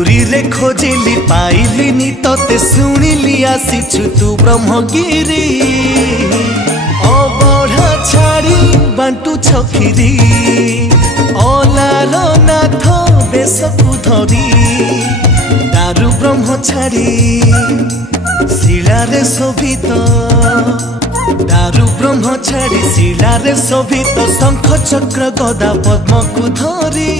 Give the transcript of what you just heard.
पुरी रे खोजिली पाइलिनी तोते सुनिली आसीछु तू ब्रह्मगिरी अबढ़ा छाड़ी बांटू छखिरी अलार नाथ बेसकु धरी दारु ब्रह्म छाड़ी शिलारे शोभित दारु ब्रह्म छाड़ी शिलारे शोभित शंख चक्र गदा पद्म को धरी